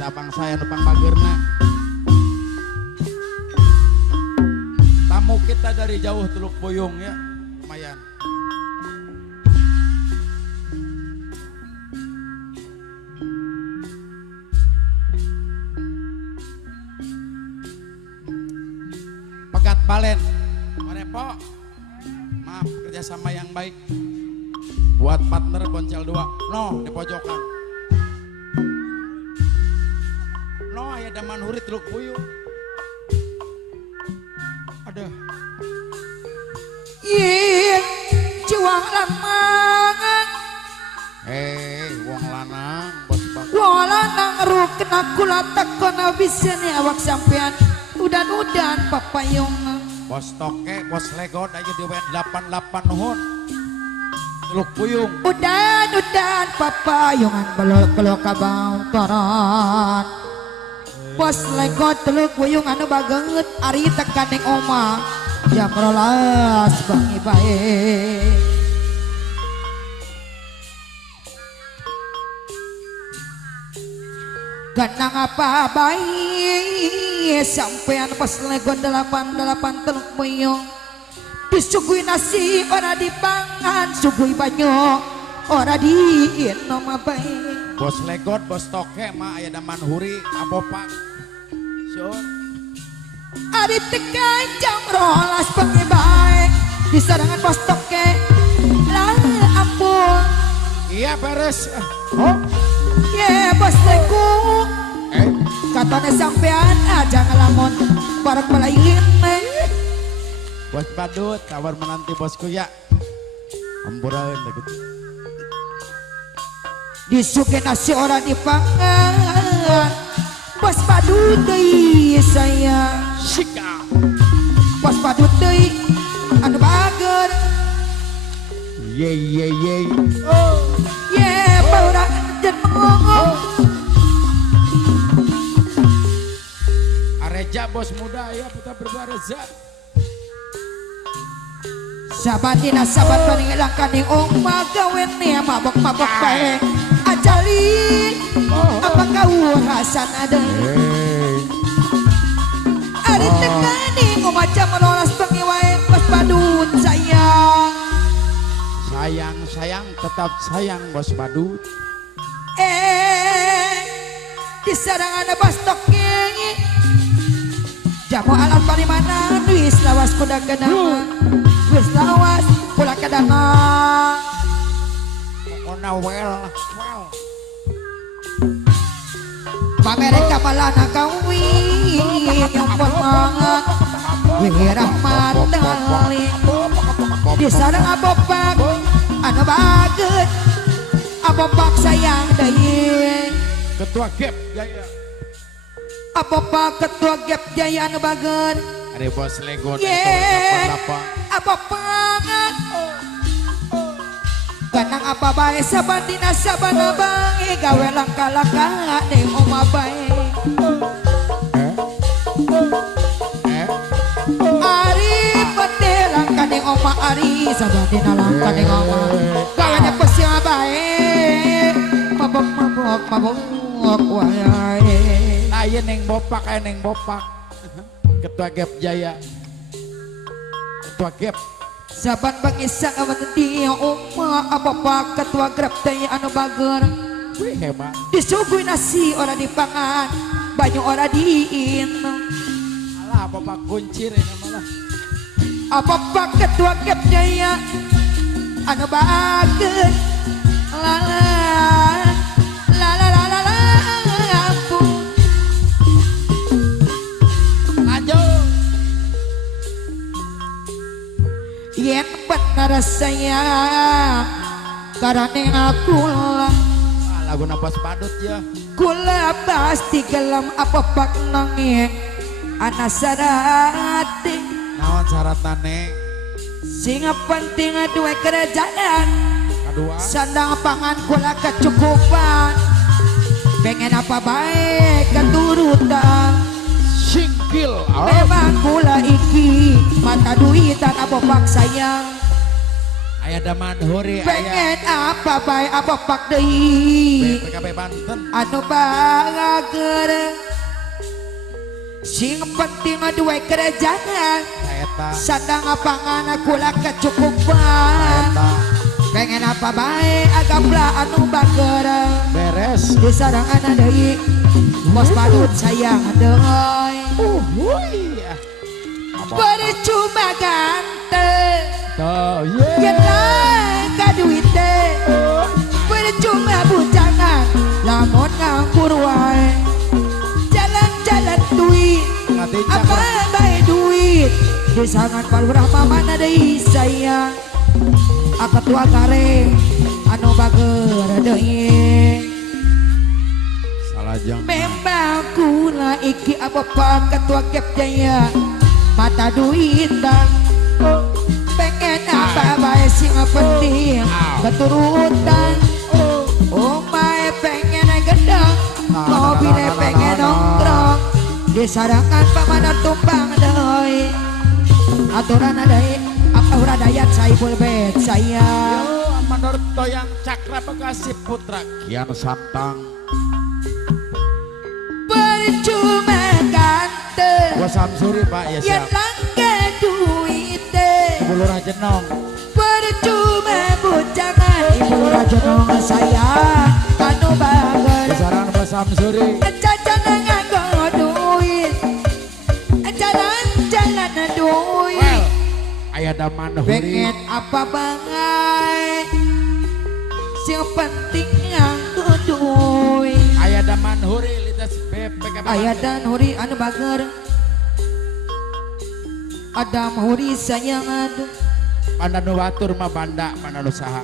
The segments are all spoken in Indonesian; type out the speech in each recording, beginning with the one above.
tapang saya nupang magerna. Tamu kita dari jauh Teluk Buyung ya, lumayan. Pegat Balen, Marepo, maaf kerjasama yang baik. Buat partner Boncel 2, no di pojokan. No aya daman hurit Teluk Buyung. Ada. Ih, juang lamang. Wong lanang bos bang. Wong lanang rukna kula takona bisane awak sampean. Udan-udan papayong. Bos toke, bos legot aja di WN 88 nuhun. Teluk Buyung. Udan-udan papayongan belok-belok kabau koran. Bos legot Teluk Buyung anu bageut ari tekaning oma. Jam 12 bengi bae. Ganang apa bayi sampean pas legot 88 Teluk Buyung. Disuguhi nasi ora dipangan, suguhi banyu ora diinom bae. Bos legot, bos toke mah aya daman huri abopak. Syur. Ari tekan jam 12 bengi bae di sarangan bos toke. Lah ampun. Iya beres. Oh. Ye bos leku. Katanya sampean aja ngelamun bareng pelailin. Bos badut, kabar menanti bosku ya. Ampurain deket. Disuke nasi orang dipangan. Bos badut deui saya. Sika. Bos badut deui anu bager. Ye ye ye. Oh, ye baura jeung mengongong. Areja bos muda ya kita berbareza. Sabatina sabat paningilang kaning oma gawen nih mabok-mabok bae. Ajalin apa kau rasan ada. Ari tekaning oma jam 12 bengi wae pas badut sayang. Sayang tetap sayang bos badut. Di sarangan bos toke. Jamu alat parimana wis lawas kuda genang. Wis lawas pula kadana. Ona well. Pamereka malana kawi nyompol mangan. Wirah matali. Di sarang abopak anu bageut. Abopak sayang deui. Ketua Gap Jaya. Abopak ketua Gap Jaya anu bageut. Ada bos legot. Ye, abopak. Ganang apa bae sabatina sabana bangi gawe langka-langka ning oma bae. Ari pete langka ning oma ari sabatina langka ning oma. Gawe pesya bae. Mabok wae. Ayo neng bopak, ayo neng bopak. Ketua Gap Jaya. Ketua Gap. Saban bangisang awan di oma apa ketua Grab Jaya anu bager. Wih hebat. Disuguhi nasi ora dipangan, banyu ora diinom. Alah bapak kuncir ini malah. Apa ketua Gap Jaya anu bager. Lala lala lala lala ampun. Lanjut. Yen bener saya karena aku lah. Lagu napas padut ya. Kula pasti gelem apa pak nanging anak sarati. Nawan syaratane. Sing penting duwe kerajaan. Kedua. Sandang pangan kula kecukupan. Pengen apa baik keturutan. Singkil. Memang kula iki mata duitan abopak sayang. Aya daman huri pengen aya apa bae apa pak deui PKB Banten. anu bager sing penting duwe kerjaan Eta sadang apangana kula kecukupan pengen apa bae agaplah anu bager beres. di sarangan deui bos padut sayang deui percuma ganteng Tuh, yen langka duit teh percuma bujangan lamun nganggur wae jalan-jalan duit apa bae duit di sangan palurah mamana deui sayang akatua kare anu bager deui Salajeng. memang kula iki apa ketua Gap Jaya mata duitan pengen apa bae sing penting keturutan omae pengen gendang mobil pengen nongkrong disarangan pamana tumpang deui aturan deui apa ura dayat Saiful Bet sayang Menurut Toyang Cakra Bekasi Putra Kian Santang percuma ganteng Gua Samsuri Pak ya yen siap langka duit teh Bulurah Jenong percuma bujangan ibu raja nong sayang anu bager Besaran Gua Samsuri jajan nganggo duit jalan-jalan duit Well aya daman huri pengen apa bangai sing penting nganggo duit aya daman huri litas PKB aya dan huri anu bager ada huri sayang aduh Panda nu watur mah banda panda nu saha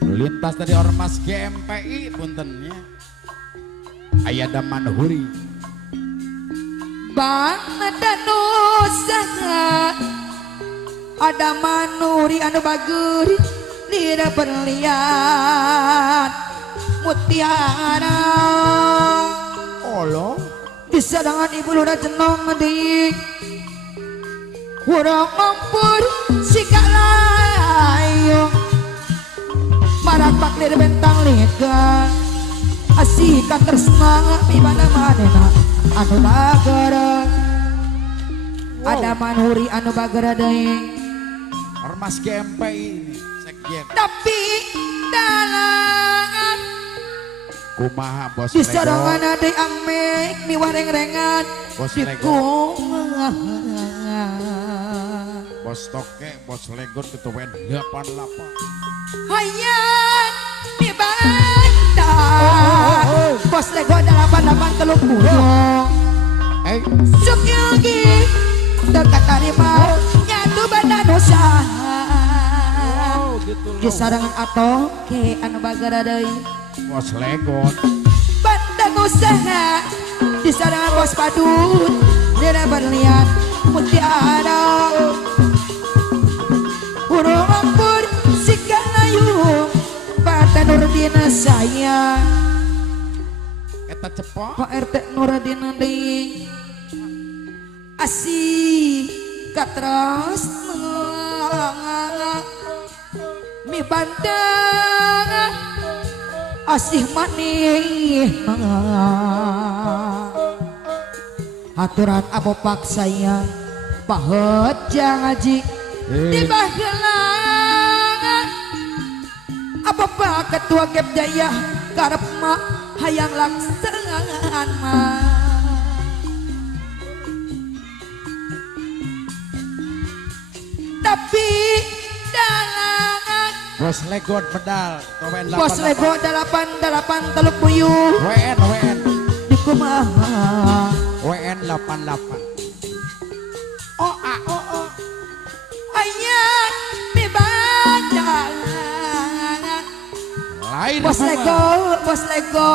lintas dari ormas GMPI puntennya aya daman huri bana dan usaha ada manuri anu bager lira berlian mutiara Olo di sadangan ibu lura jenong di kurang mampur sikak layu marak paklir bentang lega asih katresna di mana manena anu bager ada manuri anu bager deui ormas GMPI ini sekjen tapi dalangan kumaha bos di Lego sarangan ada amek mi wareng-rengan Bos di Lego. kumaha bos Toke bos Legon ketuaan 88 hayat mi banda bos Lego 88 teluk bulung Sukyogi dekat tarima nyatu banda dosa gitu di sarangan atau ke anu bagara deui bos Legon banda usaha di sarangan bos padut dina berlian mutiara urung ampur sikap layu bata Nurdina sayang eta cepok Pak RT Nurdina deui asih katras mi bandang asih manih aturan abopak sayang pahet jang aji di baheula abopak ketua Gap Jaya karep mak hayang laksanaan mah tapi dalangan bos Legon pedal ketuaan 88 bos Lego 88 teluk buyuh WN di kumaha WN 88 ayah di bandang lain bos Lego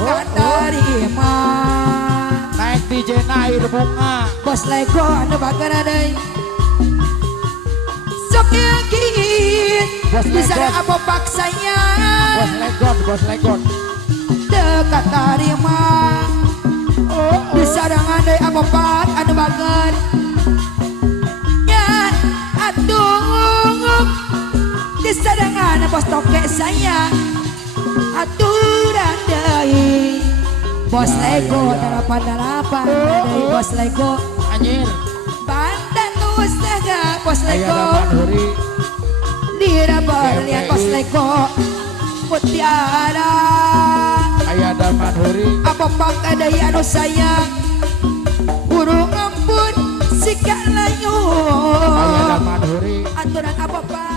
gak terima naik DJ air bunga bos Lego anu bager deui sok yakin Bos bisa Legon. apa paksanya bos Legon dekat terima bisa dengan deui apa pak anu bager Disadangan bos tokek sayang aturan deui bos Lego darapan deui bos Lego Anjir Banten Nusaga bos aya Lego manhuri Dira berlian bos Lego Mutiara aya manhuri apa pangka deui anu sayang urung ampun sikak layu aya manhuri aturan apa